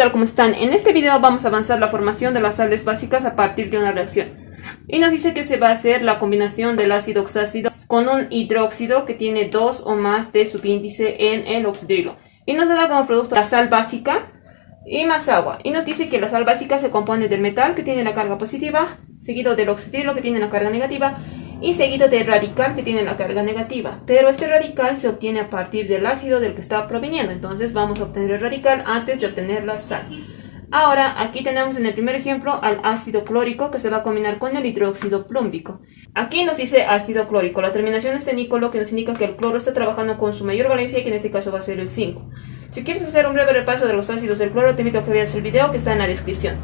tal como están? En este video vamos a avanzar la formación de las sales básicas a partir de una reacción. Y nos dice que se va a hacer la combinación del ácido oxácido con un hidróxido que tiene 2 o más de subíndice en el oxidrilo. Y nos va a dar como producto la sal básica y más agua. Y nos dice que la sal básica se compone del metal, que tiene la carga positiva, seguido del oxidrilo, que tiene la carga negativa, y seguido del radical, que tiene la carga negativa. Pero este radical se obtiene a partir del ácido del que está proveniendo. Entonces vamos a obtener el radical antes de obtener la sal. Ahora aquí tenemos en el primer ejemplo al ácido clórico, que se va a combinar con el hidróxido plúmbico. Aquí nos dice ácido clórico. La terminación es tenícolo, que nos indica que el cloro está trabajando con su mayor valencia y que en este caso va a ser el 5. Si quieres hacer un breve repaso de los ácidos del cloro, te invito a que veas el video que está en la descripción.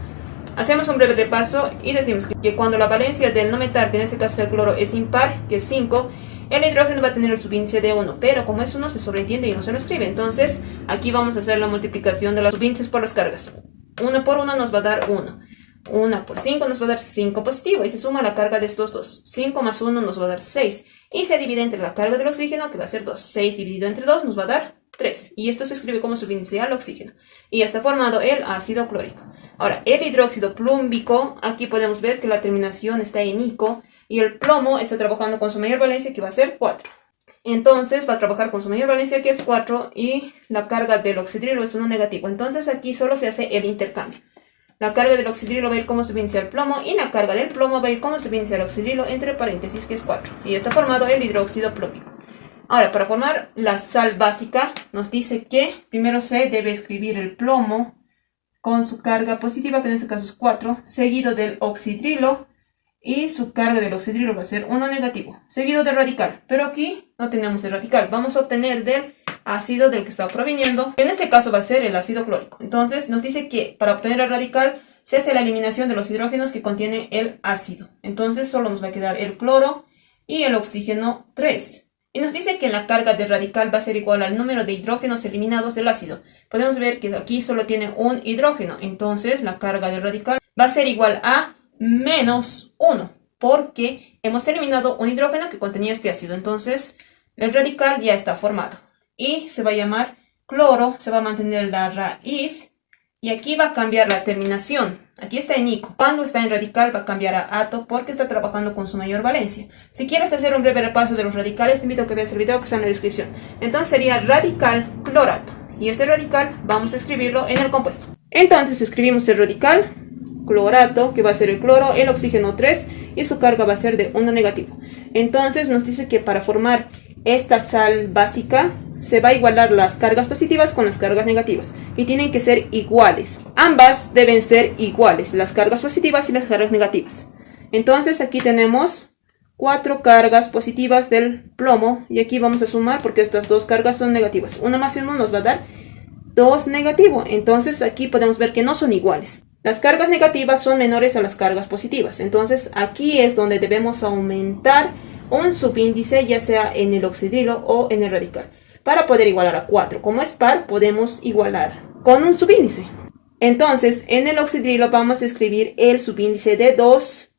Hacemos un breve repaso y decimos que cuando la valencia del no metal, que en este caso el cloro, es impar, que es 5, el hidrógeno va a tener el subíndice de 1, pero como es 1 se sobreentiende y no se lo escribe. Entonces aquí vamos a hacer la multiplicación de los subíndices por las cargas. 1 por 1 nos va a dar 1. 1 por 5 nos va a dar 5 positivo y se suma la carga de estos dos. 5 más 1 nos va a dar 6 y se divide entre la carga del oxígeno, que va a ser 2. 6 dividido entre 2 nos va a dar 3 y esto se escribe como subíndice al oxígeno y ya está formado el ácido clórico. Ahora, el hidróxido plúmbico, aquí podemos ver que la terminación está en ico y el plomo está trabajando con su mayor valencia, que va a ser 4. Entonces va a trabajar con su mayor valencia, que es 4, y la carga del oxidrilo es 1 negativo. Entonces aquí solo se hace el intercambio. La carga del oxidrilo va a ir como subíndice al plomo y la carga del plomo va a ir como subíndice al oxidrilo, entre paréntesis, que es 4. Y está formado el hidróxido plúmbico. Ahora, para formar la sal básica, nos dice que primero se debe escribir el plomo con su carga positiva, que en este caso es 4, seguido del oxidrilo, y su carga del oxidrilo va a ser 1 negativo, seguido del radical. Pero aquí no tenemos el radical, vamos a obtener del ácido del que está proveniendo, que en este caso va a ser el ácido clórico. Entonces nos dice que para obtener el radical se hace la eliminación de los hidrógenos que contiene el ácido. Entonces solo nos va a quedar el cloro y el oxígeno 3. Y nos dice que la carga del radical va a ser igual al número de hidrógenos eliminados del ácido. Podemos ver que aquí solo tiene un hidrógeno. Entonces la carga del radical va a ser igual a menos 1. Porque hemos eliminado un hidrógeno que contenía este ácido. Entonces el radical ya está formado. Y se va a llamar cloro. Se va a mantener la raíz. Y aquí va a cambiar la terminación. Aquí está en ico. Cuando está en radical va a cambiar a ato porque está trabajando con su mayor valencia. Si quieres hacer un breve repaso de los radicales, te invito a que veas el video que está en la descripción. Entonces sería radical clorato. Y este radical vamos a escribirlo en el compuesto. Entonces escribimos el radical clorato, que va a ser el cloro, el oxígeno 3 y su carga va a ser de 1 negativo. Entonces nos dice que para formar esta sal básica se va a igualar las cargas positivas con las cargas negativas y tienen que ser iguales. Ambas deben ser iguales, las cargas positivas y las cargas negativas. Entonces aquí tenemos 4 cargas positivas del plomo y aquí vamos a sumar porque estas dos cargas son negativas. 1 más 1 nos va a dar 2 negativo. Entonces aquí podemos ver que no son iguales. Las cargas negativas son menores a las cargas positivas. Entonces aquí es donde debemos aumentar un subíndice, ya sea en el oxidrilo o en el radical, para poder igualar a 4. Como es par, podemos igualar con un subíndice. Entonces, en el oxidrilo vamos a escribir el subíndice de 2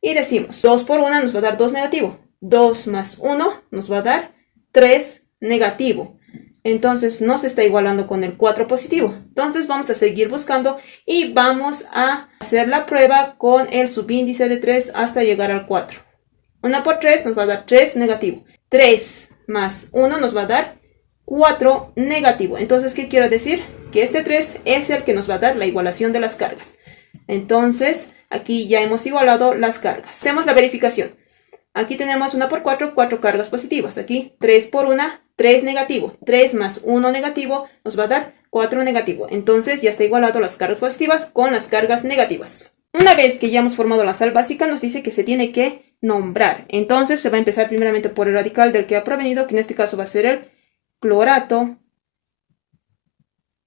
y decimos 2 por 1 nos va a dar 2 negativo. 2 más 1 nos va a dar 3 negativo. Entonces no se está igualando con el 4 positivo. Entonces vamos a seguir buscando y vamos a hacer la prueba con el subíndice de 3 hasta llegar al 4. 1 por 3 nos va a dar 3 negativo. 3 más 1 nos va a dar 4 negativo. Entonces, ¿qué quiero decir? Que este 3 es el que nos va a dar la igualación de las cargas. Entonces, aquí ya hemos igualado las cargas. Hacemos la verificación. Aquí tenemos 1 por 4, 4 cargas positivas. Aquí 3 por 1, 3 negativo. 3 más 1 negativo nos va a dar 4 negativo. Entonces, ya está igualado las cargas positivas con las cargas negativas. Una vez que ya hemos formado la sal básica, nos dice que se tiene que nombrar. Entonces se va a empezar primeramente por el radical del que ha provenido, que en este caso va a ser el clorato,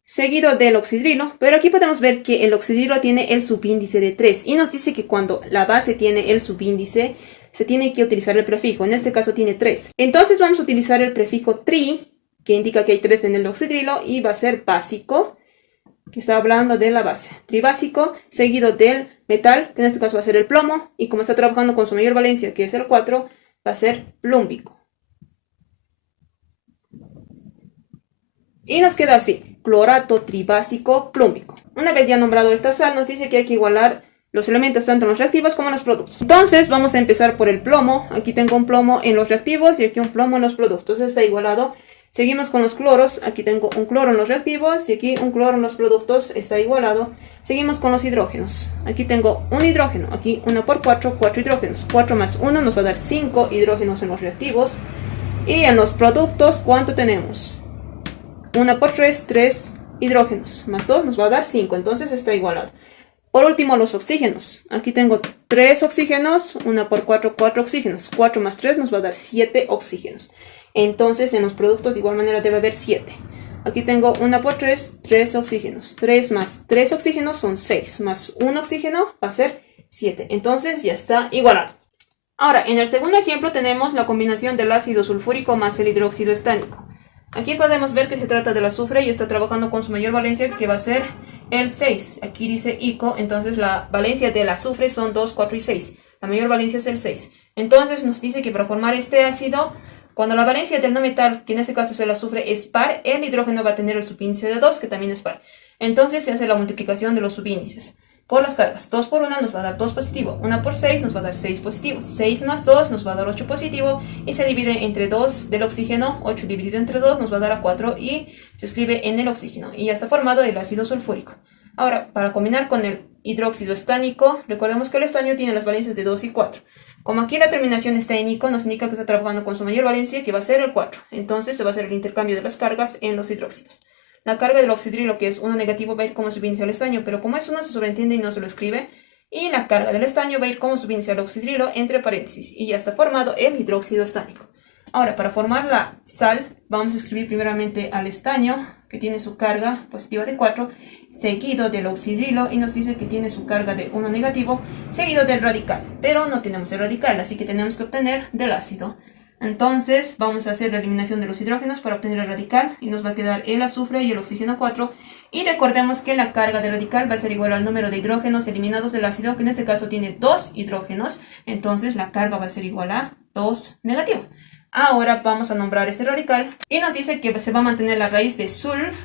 seguido del oxidrilo, pero aquí podemos ver que el oxidrilo tiene el subíndice de 3 y nos dice que cuando la base tiene el subíndice se tiene que utilizar el prefijo, en este caso tiene 3. Entonces vamos a utilizar el prefijo tri, que indica que hay 3 en el oxidrilo, y va a ser básico, que está hablando de la base, tribásico, seguido del metal, que en este caso va a ser el plomo, y como está trabajando con su mayor valencia, que es el 4, va a ser plúmbico. Y nos queda así, clorato tribásico plúmico. Una vez ya nombrado esta sal, nos dice que hay que igualar los elementos tanto en los reactivos como en los productos. Entonces vamos a empezar por el plomo. Aquí tengo un plomo en los reactivos y aquí un plomo en los productos. Está igualado. Seguimos con los cloros. Aquí tengo un cloro en los reactivos y aquí un cloro en los productos. Está igualado. Seguimos con los hidrógenos. Aquí tengo un hidrógeno. Aquí 1 por 4, 4 hidrógenos. 4 más 1 nos va a dar 5 hidrógenos en los reactivos. Y en los productos, ¿cuánto tenemos? 1 por 3, 3 hidrógenos. Más 2 nos va a dar 5. Entonces está igualado. Por último, los oxígenos. Aquí tengo 3 oxígenos, 1 por 4, 4 oxígenos. 4 más 3 nos va a dar 7 oxígenos. Entonces, en los productos de igual manera debe haber 7. Aquí tengo 1 por 3, 3 oxígenos. 3 más 3 oxígenos son 6. Más 1 oxígeno va a ser 7. Entonces, ya está igualado. Ahora, en el segundo ejemplo tenemos la combinación del ácido sulfúrico más el hidróxido estánico. Aquí podemos ver que se trata del azufre y está trabajando con su mayor valencia, que va a ser el 6. Aquí dice ICO, entonces la valencia del azufre son 2, 4 y 6. La mayor valencia es el 6. Entonces nos dice que para formar este ácido, cuando la valencia del no metal, que en este caso es el azufre, es par, el hidrógeno va a tener el subíndice de 2, que también es par. Entonces se hace la multiplicación de los subíndices por las cargas. 2 por 1 nos va a dar 2 positivo, 1 por 6 nos va a dar 6 positivo, 6 más 2 nos va a dar 8 positivo y se divide entre 2 del oxígeno, 8 dividido entre 2 nos va a dar a 4 y se escribe en el oxígeno y ya está formado el ácido sulfúrico. Ahora, para combinar con el hidróxido estánico, recordemos que el estaño tiene las valencias de 2 y 4. Como aquí la terminación está en ICO, nos indica que está trabajando con su mayor valencia, que va a ser el 4. Entonces se va a hacer el intercambio de las cargas en los hidróxidos. La carga del oxidrilo, que es 1 negativo, va a ir como subíndice al estaño, pero como es 1 se sobreentiende y no se lo escribe. Y la carga del estaño va a ir como subíndice al oxidrilo entre paréntesis. Y ya está formado el hidróxido estánico. Ahora, para formar la sal, vamos a escribir primeramente al estaño, que tiene su carga positiva de 4, seguido del oxidrilo, y nos dice que tiene su carga de 1 negativo, seguido del radical. Pero no tenemos el radical, así que tenemos que obtener del ácido. Entonces vamos a hacer la eliminación de los hidrógenos para obtener el radical y nos va a quedar el azufre y el oxígeno 4 y recordemos que la carga del radical va a ser igual al número de hidrógenos eliminados del ácido, que en este caso tiene 2 hidrógenos, entonces la carga va a ser igual a 2 negativo. Ahora vamos a nombrar este radical y nos dice que se va a mantener la raíz de sulf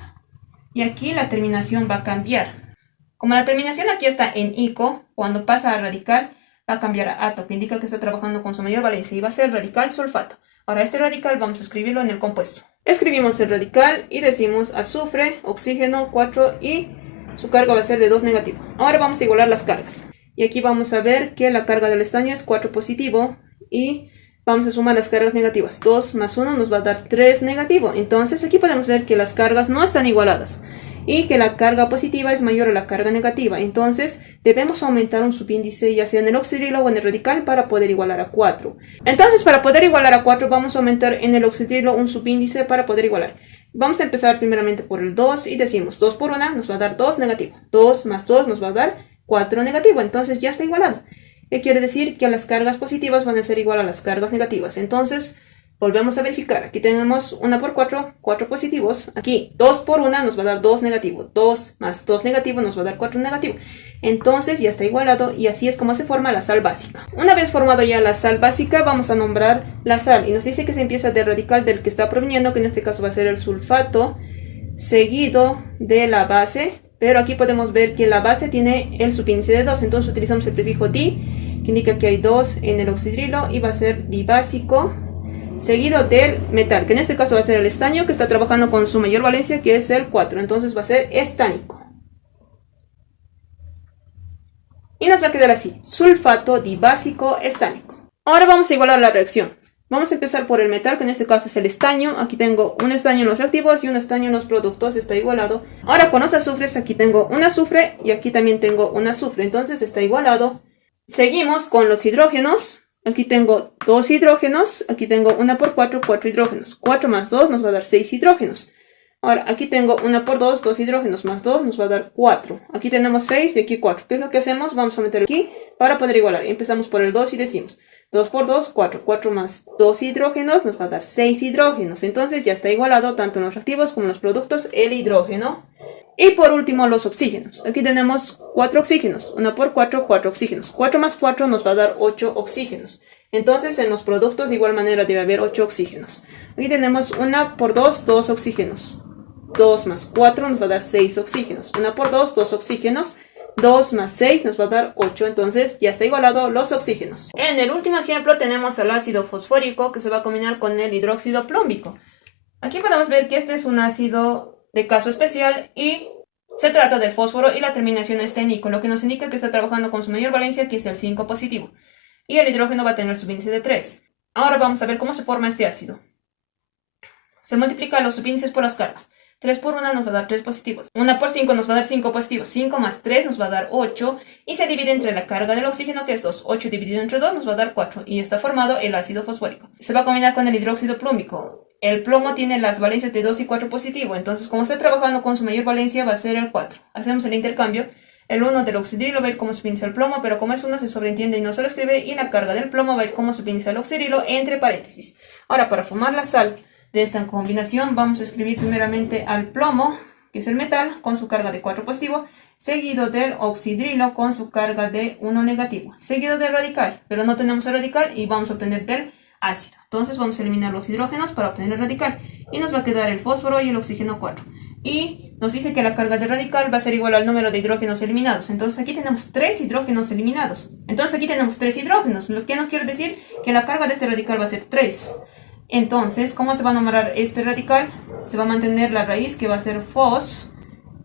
y aquí la terminación va a cambiar. Como la terminación aquí está en ICO, cuando pasa a radical va a cambiar a ato, que indica que está trabajando con su mayor valencia y va a ser radical sulfato. Ahora este radical vamos a escribirlo en el compuesto. Escribimos el radical y decimos azufre, oxígeno 4 y su carga va a ser de 2 negativo. Ahora vamos a igualar las cargas. Y aquí vamos a ver que la carga del estaño es 4 positivo y vamos a sumar las cargas negativas. 2 más 1 nos va a dar 3 negativo. Entonces aquí podemos ver que las cargas no están igualadas y que la carga positiva es mayor a la carga negativa. Entonces debemos aumentar un subíndice ya sea en el oxidrilo o en el radical para poder igualar a 4. Entonces para poder igualar a 4 vamos a aumentar en el oxidrilo un subíndice para poder igualar. Vamos a empezar primeramente por el 2 y decimos 2 por 1 nos va a dar 2 negativo. 2 más 2 nos va a dar 4 negativo. Entonces ya está igualado. ¿Qué quiere decir? Que las cargas positivas van a ser igual a las cargas negativas. Entonces volvemos a verificar. Aquí tenemos 1 por 4, 4 positivos. Aquí 2 por 1 nos va a dar 2 negativo. 2 más 2 negativo nos va a dar 4 negativo. Entonces ya está igualado y así es como se forma la sal básica. Una vez formado ya la sal básica, vamos a nombrar la sal. Y nos dice que se empieza del radical del que está proviniendo, que en este caso va a ser el sulfato, seguido de la base. Pero aquí podemos ver que la base tiene el subíndice de 2. Entonces utilizamos el prefijo di, que indica que hay 2 en el oxidrilo y va a ser dibásico, seguido del metal, que en este caso va a ser el estaño, que está trabajando con su mayor valencia, que es el 4. Entonces va a ser estánico. Y nos va a quedar así, sulfato dibásico estánico. Ahora vamos a igualar la reacción. Vamos a empezar por el metal, que en este caso es el estaño. Aquí tengo un estaño en los reactivos y un estaño en los productos, está igualado. Ahora con los azufres, aquí tengo un azufre y aquí también tengo un azufre, entonces está igualado. Seguimos con los hidrógenos. Aquí tengo 2 hidrógenos, aquí tengo 1 por 4, 4 hidrógenos. 4 más 2 nos va a dar 6 hidrógenos. Ahora, aquí tengo 1 por 2, 2 hidrógenos más 2 nos va a dar 4. Aquí tenemos 6 y aquí 4. ¿Qué es lo que hacemos? Vamos a meter aquí para poder igualar. Empezamos por el 2 y decimos 2 por 2, 4. 4 más 2 hidrógenos nos va a dar 6 hidrógenos. Entonces ya está igualado tanto en los reactivos como en los productos el hidrógeno. Y por último los oxígenos. Aquí tenemos 4 oxígenos. 1 por 4, 4 oxígenos. 4 más 4 nos va a dar 8 oxígenos. Entonces en los productos de igual manera debe haber 8 oxígenos. Aquí tenemos 1 por 2, 2 oxígenos. 2 más 4 nos va a dar 6 oxígenos. 1 por 2, 2 oxígenos. 2 más 6 nos va a dar 8, entonces ya está igualado los oxígenos. En el último ejemplo tenemos al ácido fosfórico que se va a combinar con el hidróxido plúmbico. Aquí podemos ver que este es un ácido de caso especial y se trata del fósforo y la terminación es ténico, lo que nos indica que está trabajando con su mayor valencia, que es el 5 positivo. Y el hidrógeno va a tener subíndice de 3. Ahora vamos a ver cómo se forma este ácido. Se multiplican los subíndices por las cargas. 3 por 1 nos va a dar 3 positivos. 1 por 5 nos va a dar 5 positivos. 5 más 3 nos va a dar 8. Y se divide entre la carga del oxígeno, que es 2. 8 dividido entre 2 nos va a dar 4. Y está formado el ácido fosfórico. Se va a combinar con el hidróxido plúmbico. El plomo tiene las valencias de 2 y 4 positivo. Entonces, como está trabajando con su mayor valencia, va a ser el 4. Hacemos el intercambio. El 1 del oxidrilo va a ir como subíndice al plomo, pero como es 1 se sobreentiende y no se lo escribe. Y la carga del plomo va a ir como subíndice al oxidrilo entre paréntesis. Ahora, para formar la sal de esta combinación, vamos a escribir primeramente al plomo, que es el metal, con su carga de 4 positivo, seguido del oxidrilo con su carga de 1 negativo, seguido del radical, pero no tenemos el radical y vamos a obtener del ácido. Entonces vamos a eliminar los hidrógenos para obtener el radical y nos va a quedar el fósforo y el oxígeno 4. Y nos dice que la carga de radical va a ser igual al número de hidrógenos eliminados. Entonces aquí tenemos 3 hidrógenos eliminados. Entonces aquí tenemos 3 hidrógenos, lo que nos quiere decir que la carga de este radical va a ser 3. Entonces, ¿cómo se va a nombrar este radical? Se va a mantener la raíz, que va a ser fos.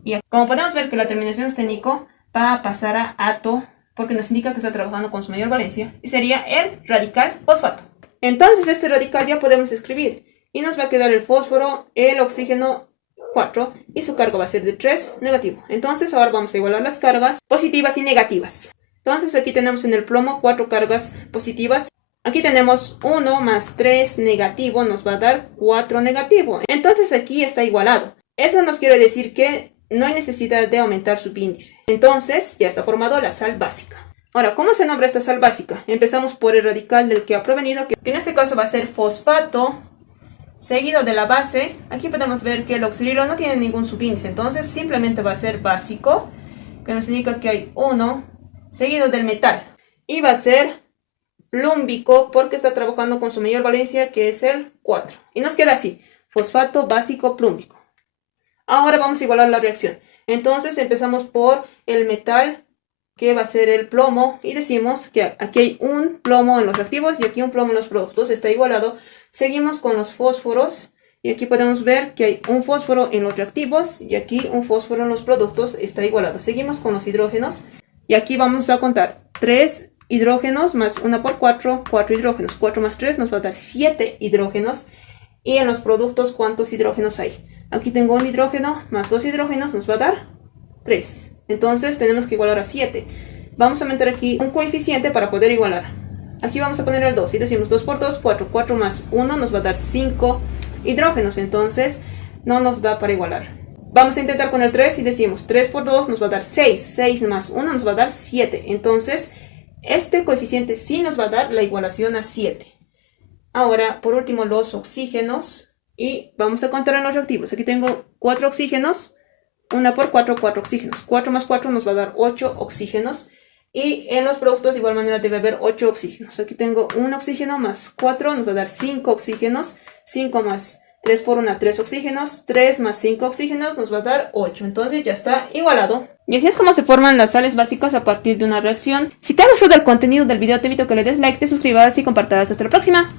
Y como podemos ver que la terminación es ténico, va a pasar a ato, porque nos indica que está trabajando con su mayor valencia. Y sería el radical fosfato. Entonces, este radical ya podemos escribir. Y nos va a quedar el fósforo, el oxígeno 4, y su carga va a ser de 3 negativo. Entonces, ahora vamos a igualar las cargas positivas y negativas. Entonces, aquí tenemos en el plomo 4 cargas positivas. Aquí tenemos 1 más 3 negativo, nos va a dar 4 negativo. Entonces aquí está igualado. Eso nos quiere decir que no hay necesidad de aumentar su índice. Entonces ya está formado la sal básica. Ahora, ¿cómo se nombra esta sal básica? Empezamos por el radical del que ha provenido, que en este caso va a ser fosfato, seguido de la base. Aquí podemos ver que el oxidrilo no tiene ningún subíndice, entonces simplemente va a ser básico, que nos indica que hay 1, seguido del metal. Y va a ser plúmbico porque está trabajando con su mayor valencia, que es el 4. Y nos queda así, fosfato básico plúmbico. Ahora vamos a igualar la reacción. Entonces empezamos por el metal, que va a ser el plomo, y decimos que aquí hay un plomo en los reactivos y aquí un plomo en los productos, está igualado. Seguimos con los fósforos y aquí podemos ver que hay un fósforo en los reactivos y aquí un fósforo en los productos, está igualado. Seguimos con los hidrógenos y aquí vamos a contar 3 hidrógenos más 1 por 4, 4 hidrógenos. 4 más 3 nos va a dar 7 hidrógenos. Y en los productos, ¿cuántos hidrógenos hay? Aquí tengo un hidrógeno más 2 hidrógenos, nos va a dar 3. Entonces tenemos que igualar a 7. Vamos a meter aquí un coeficiente para poder igualar. Aquí vamos a poner el 2 y decimos 2 por 2, 4. 4 más 1 nos va a dar 5 hidrógenos. Entonces no nos da para igualar. Vamos a intentar con el 3 y decimos 3 por 2 nos va a dar 6. 6 más 1 nos va a dar 7. Entonces este coeficiente sí nos va a dar la igualación a 7. Ahora, por último, los oxígenos. Y vamos a contar en los reactivos. Aquí tengo 4 oxígenos. 1 por 4, 4 oxígenos. 4 más 4 nos va a dar 8 oxígenos. Y en los productos de igual manera debe haber 8 oxígenos. Aquí tengo un oxígeno más 4 nos va a dar 5 oxígenos. 5 más 3 por 1, 3 oxígenos. 3 más 5 oxígenos nos va a dar 8. Entonces ya está igualado. Y así es como se forman las sales básicas a partir de una reacción. Si te ha gustado el contenido del video, te invito a que le des like, te suscribas y compartas. Hasta la próxima.